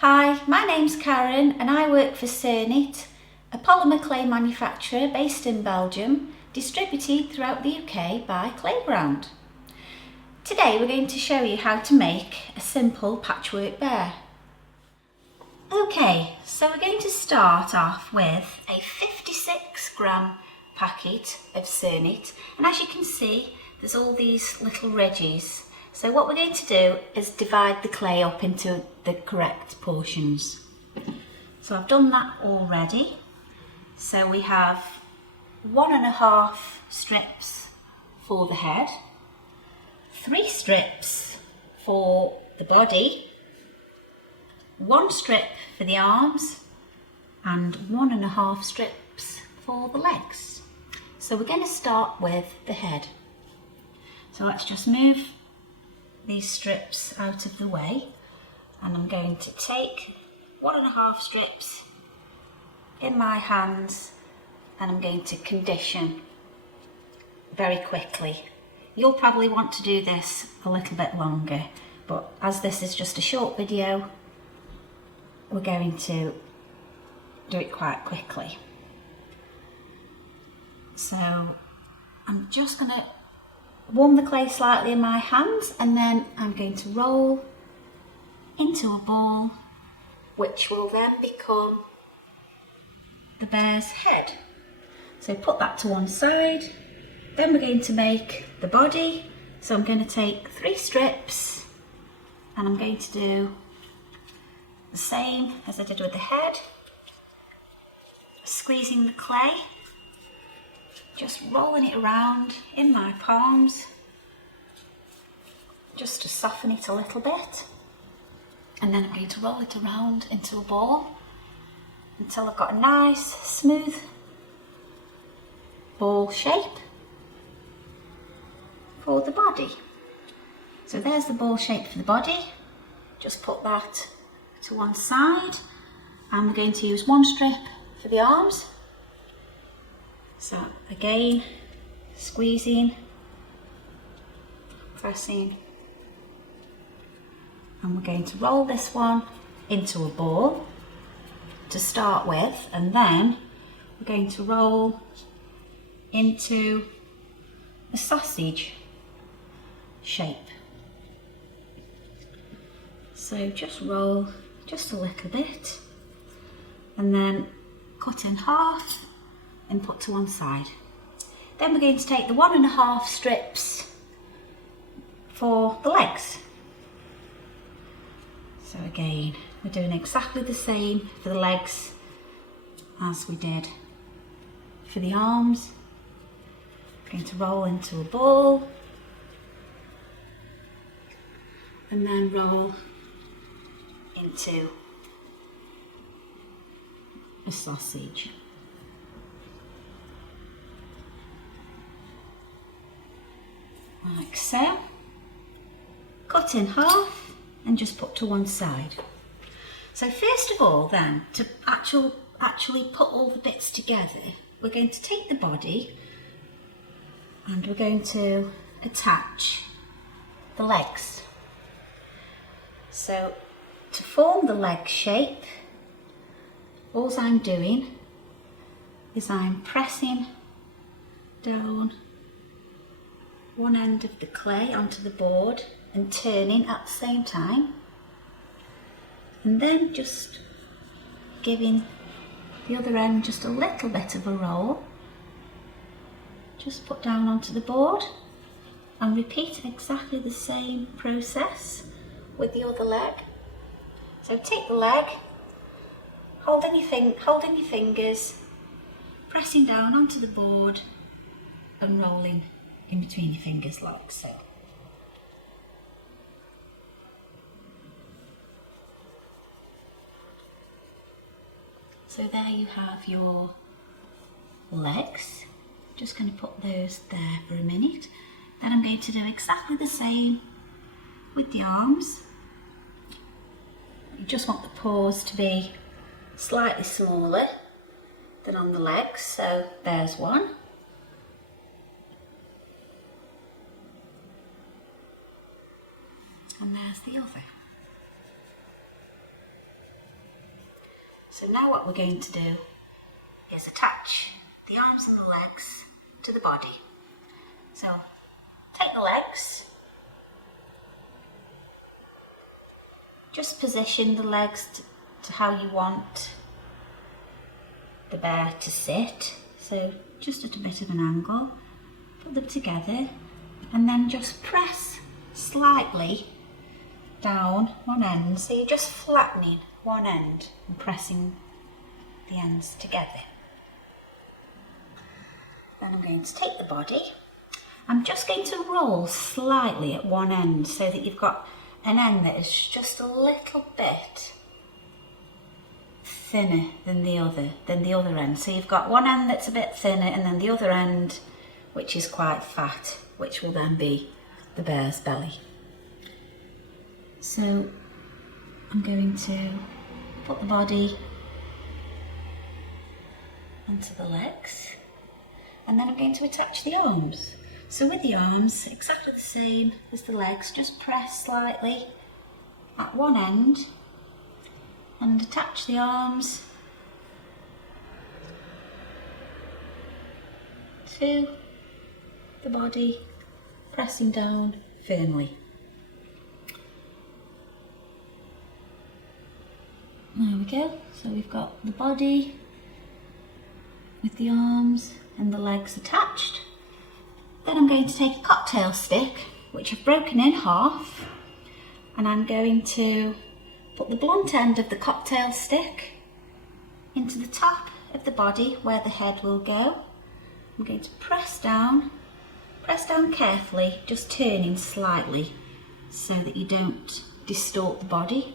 Hi, my name's Karen and I work for Cernit, a polymer clay manufacturer based in Belgium, distributed throughout the UK by Clayground. Today we're going to show you how to make a simple patchwork bear. Okay, so we're going to start off with a 56-gram packet of Cernit, and as you can see there's all these little ridges. So what we're going to do is divide the clay up into the correct portions. So I've done that already. So we have 1.5 strips for the head, 3 strips for the body, 1 strip for the arms, and 1.5 strips for the legs. So we're going to start with the head. So let's just move these strips out of the way, and I'm going to take 1.5 strips in my hands and I'm going to condition very quickly. You'll probably want to do this a little bit longer, but as this is just a short video, we're going to do it quite quickly. So I'm just going to warm the clay slightly in my hands, and then I'm going to roll into a ball, which will then become the bear's head. So put that to one side. Then we're going to make the body. So I'm going to take 3 strips and I'm going to do the same as I did with the head, squeezing the clay, just rolling it around in my palms just to soften it a little bit, and then I'm going to roll it around into a ball until I've got a nice smooth ball shape for the body. So there's the ball shape for the body. Just put that to one side, and we're going to use 1 strip for the arms. So again, squeezing, pressing, and we're going to roll this one into a ball to start with, and then we're going to roll into a sausage shape. So just roll just a little bit and then cut in half and put to one side. Then we're going to take the 1.5 strips for the legs. So again, we're doing exactly the same for the legs as we did for the arms. We're going to roll into a ball and then roll into a sausage. Like so. Cut in half and just put to one side. So first of all then, to actually put all the bits together, we're going to take the body and we're going to attach the legs. So to form the leg shape, all I'm doing is I'm pressing down one end of the clay onto the board and turning at the same time, and then just giving the other end just a little bit of a roll. Just put down onto the board and repeat exactly the same process with the other leg. So take the leg, holding your fingers, pressing down onto the board and rolling in between your fingers like so. So there you have your legs. Just going to put those there for a minute. Then I'm going to do exactly the same with the arms. You just want the paws to be slightly smaller than on the legs. So there's one. And there's the other. So now what we're going to do is attach the arms and the legs to the body. So take the legs, just position the legs to how you want the bear to sit. So just at a bit of an angle, put them together and then just press slightly down one end. So you're just flattening one end and pressing the ends together. Then I'm going to take the body. I'm just going to roll slightly at one end so that you've got an end that is just a little bit thinner than the other end. So you've got one end that's a bit thinner and then the other end which is quite fat, which will then be the bear's belly. So I'm going to put the body onto the legs and then I'm going to attach the arms. So with the arms, exactly the same as the legs, just press slightly at one end and attach the arms to the body, pressing down firmly. There we go. So we've got the body with the arms and the legs attached. Then I'm going to take a cocktail stick, which I've broken in half, and I'm going to put the blunt end of the cocktail stick into the top of the body where the head will go. I'm going to press down carefully, just turning slightly so that you don't distort the body.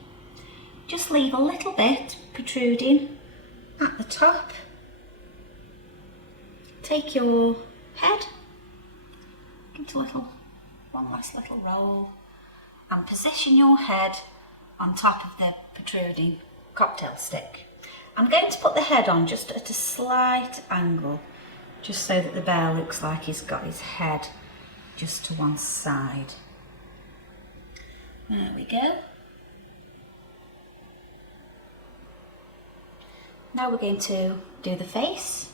Just leave a little bit protruding at the top. Take your head, into one last little roll, and position your head on top of the protruding cocktail stick. I'm going to put the head on just at a slight angle, just so that the bear looks like he's got his head just to one side. There we go. Now we're going to do the face.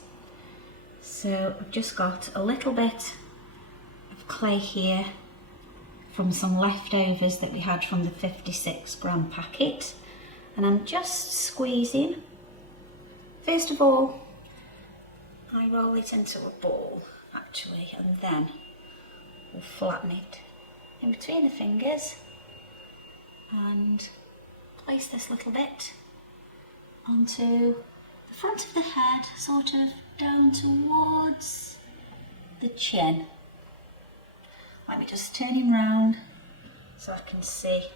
So I've just got a little bit of clay here from some leftovers that we had from the 56-gram packet, and I'm just squeezing. First of all, I roll it into a ball actually, and then we'll flatten it in between the fingers and place this little bit onto the front of the head, sort of down towards the chin. Let me just turn him round so I can see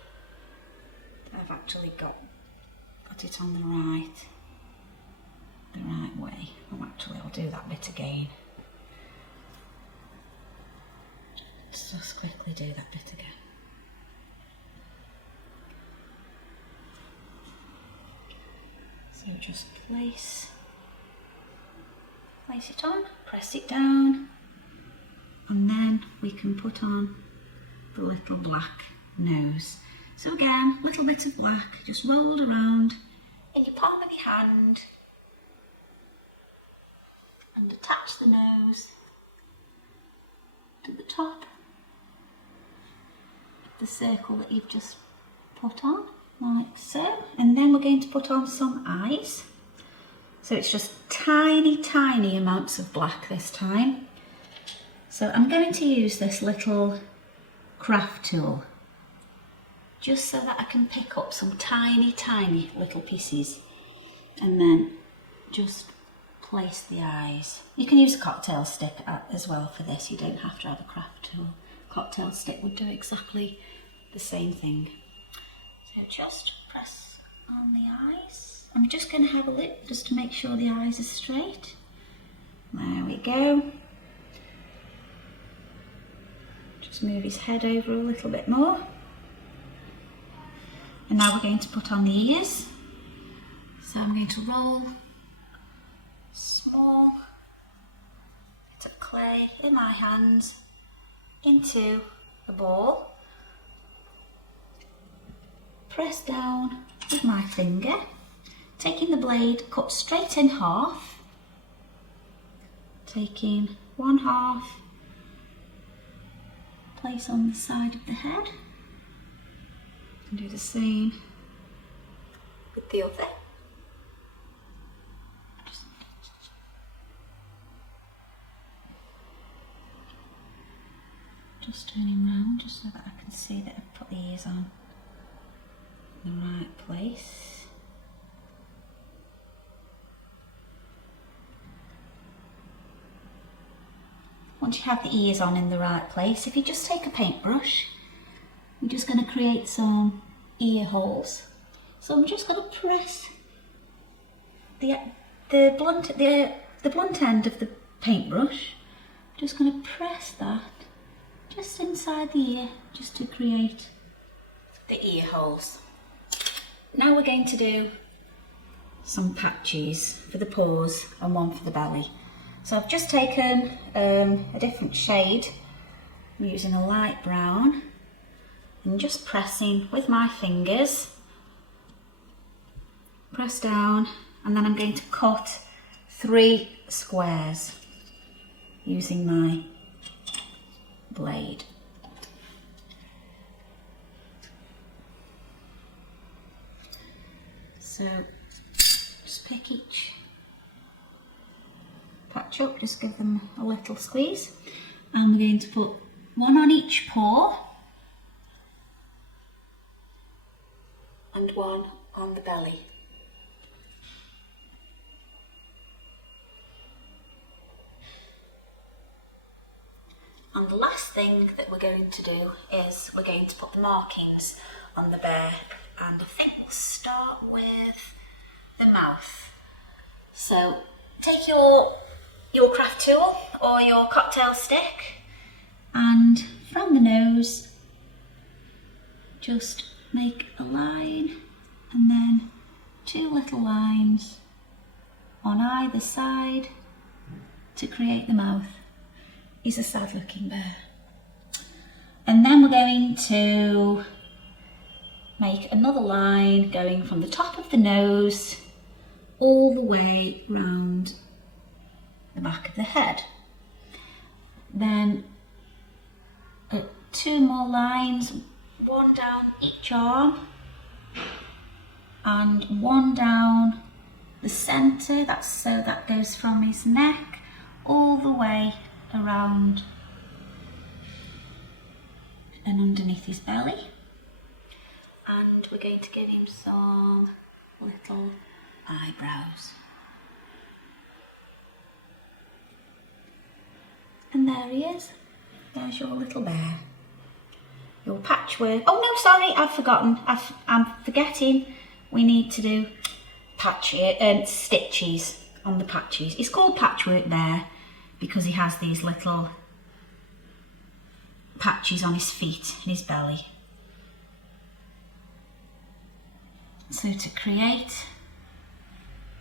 that I've actually got it on the right way. Oh, actually I'll do that bit again. Let's just quickly do that bit again. So just place it on, press it down, and then we can put on the little black nose. So again, a little bit of black just rolled around in your palm of your hand, and attach the nose to the top of the circle that you've just put on, like so. And then we're going to put on some eyes. So it's just tiny, tiny amounts of black this time. So I'm going to use this little craft tool just so that I can pick up some tiny, tiny little pieces and then just place the eyes. You can use a cocktail stick as well for this. You don't have to have a craft tool. Cocktail stick would do exactly the same thing. So just press on the eyes. I'm just going to have a look just to make sure the eyes are straight. There we go. Just move his head over a little bit more. And now we're going to put on the ears. So I'm going to roll a small bit of clay in my hands into a ball. Press down with my finger. taking the blade, cut straight in half, taking one half, place on the side of the head, and do the same with the other. Just turning round just so that I can see that I've put the ears on in the right place. Once you have the ears on in the right place, if you just take a paintbrush, I'm just going to create some ear holes. So I'm just going to press the blunt end of the paintbrush. I'm just going to press that just inside the ear, just to create the ear holes. Now we're going to do some patches for the paws and one for the belly. So I've just taken a different shade. I'm using a light brown and just pressing with my fingers. Press down, and then I'm going to cut 3 squares using my blade. So just pick each patch up, just give them a little squeeze, and we're going to put one on each paw and one on the belly. And the last thing that we're going to do is we're going to put the markings on the bear, and I think we'll start with the mouth. So take your craft tool or your cocktail stick, and from the nose just make a line and then 2 little lines on either side to create the mouth. He's a sad looking bear. And then we're going to make another line going from the top of the nose all the way round the back of the head. Then 2 more lines, one down each arm and one down the centre. So that goes from his neck all the way around and underneath his belly. And we're going to give him some little eyebrows. And there he is. There's your little bear. Your patchwork. Oh no, sorry, I've forgotten. I'm forgetting. We need to do stitches on the patches. It's called Patchwork Bear because he has these little patches on his feet and his belly. So to create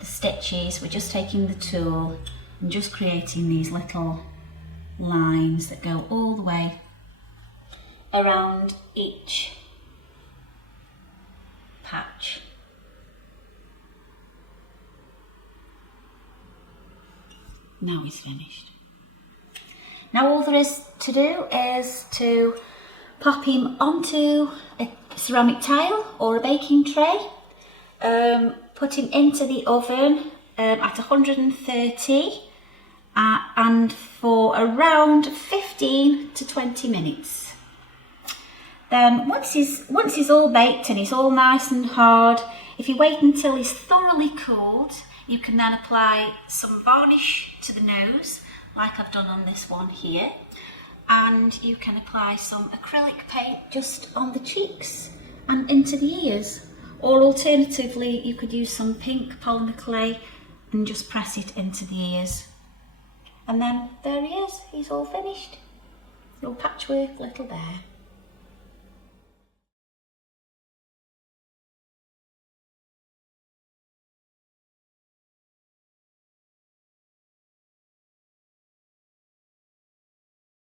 the stitches, we're just taking the tool and just creating these little lines that go all the way around each patch. Now he's finished. Now all there is to do is to pop him onto a ceramic tile or a baking tray, put him into the oven at 130 and for around 15 to 20 minutes. Then once he's all baked and he's all nice and hard, if you wait until he's thoroughly cooled, you can then apply some varnish to the nose, like I've done on this one here, and you can apply some acrylic paint just on the cheeks and into the ears, or alternatively you could use some pink polymer clay and just press it into the ears. And then there he is, he's all finished, your patchwork little bear.